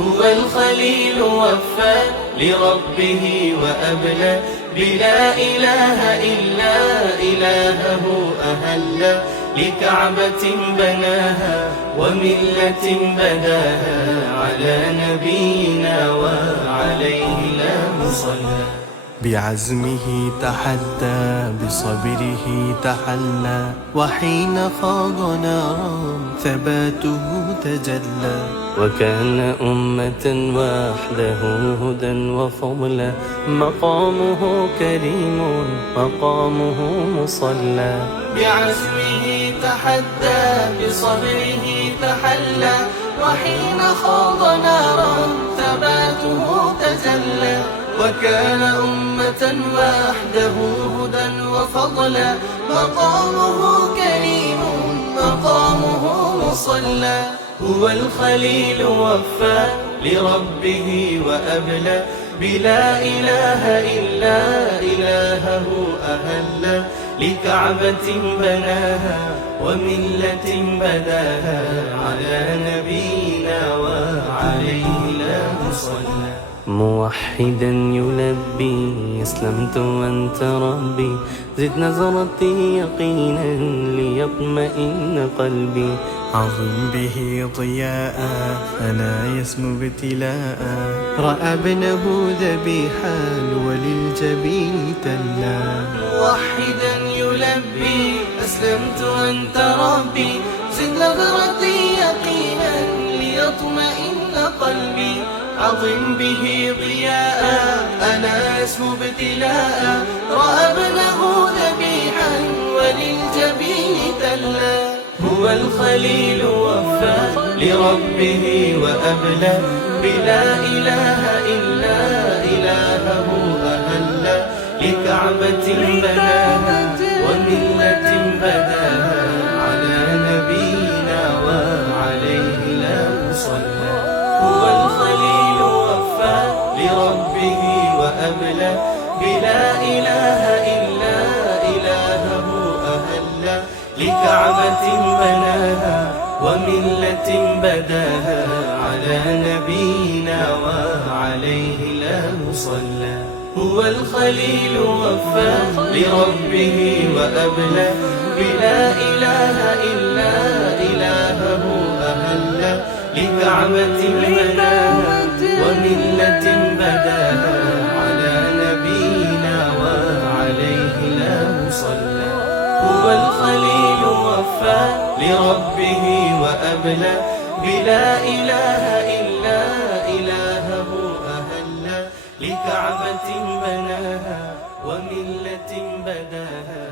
هو الخليل وفى لربه وأبلى بلا إله إلا إلهه أهل لكعبة بناها وملة بداها على نبينا وعليه لا صلى. بعزمه تحدى بصبره تحلى وحين خاض نارا ثباته تجلى. وكان أمة وحده هدى وفضلا مقامه كريم مقامه مصلى. بعزمه تحدى بصبره تحلى وحين خاض نارا ثباته تجلى. وكان أمة وحده هدى وفضلا مقامه كريم مقامه مصلى. هو الخليل وفى لربه وأبلى بلا إله إلا إلهه أهل لكعبة بناها وملة بداها على نبينا وعليه لا صلى. موحدا يلبي اسلمت وانت ربي زد نظرتي يقينا ليطمئن قلبي. عظم به ضياء فلا يسمو ابتلاء رأى ابنه ذبيحا وللجبين تلا. موحدا يلبي أسلمت وأنت ربي زد نظرتي يقينا ليطمئن قلبي. عظم به ضياء أنا اسمو ابتلاء رأى ابنه ذبيحا وللجبين تلا. هو الخليل وفى لربه وأبلى بلا إله إلا إلهه أهل لكعبة بناها وملة بداها على نبينا وعليه لا صلى. هو الخليل وفى لربه وأبلى بلا إله إلا إلهه أهل لكعبة بناها وملة بداها على نبينا وعليه لا صلى. هو الخليل وفى لربه وأبلى بلا إله إلا إلهه أهل لكعبة بناها وملة بداها على نبينا وعليه لا صلى. هو الخليل وفى لربه وأبلى بلا إله إلا إلهه أهل لكعبة بناها وملة بداها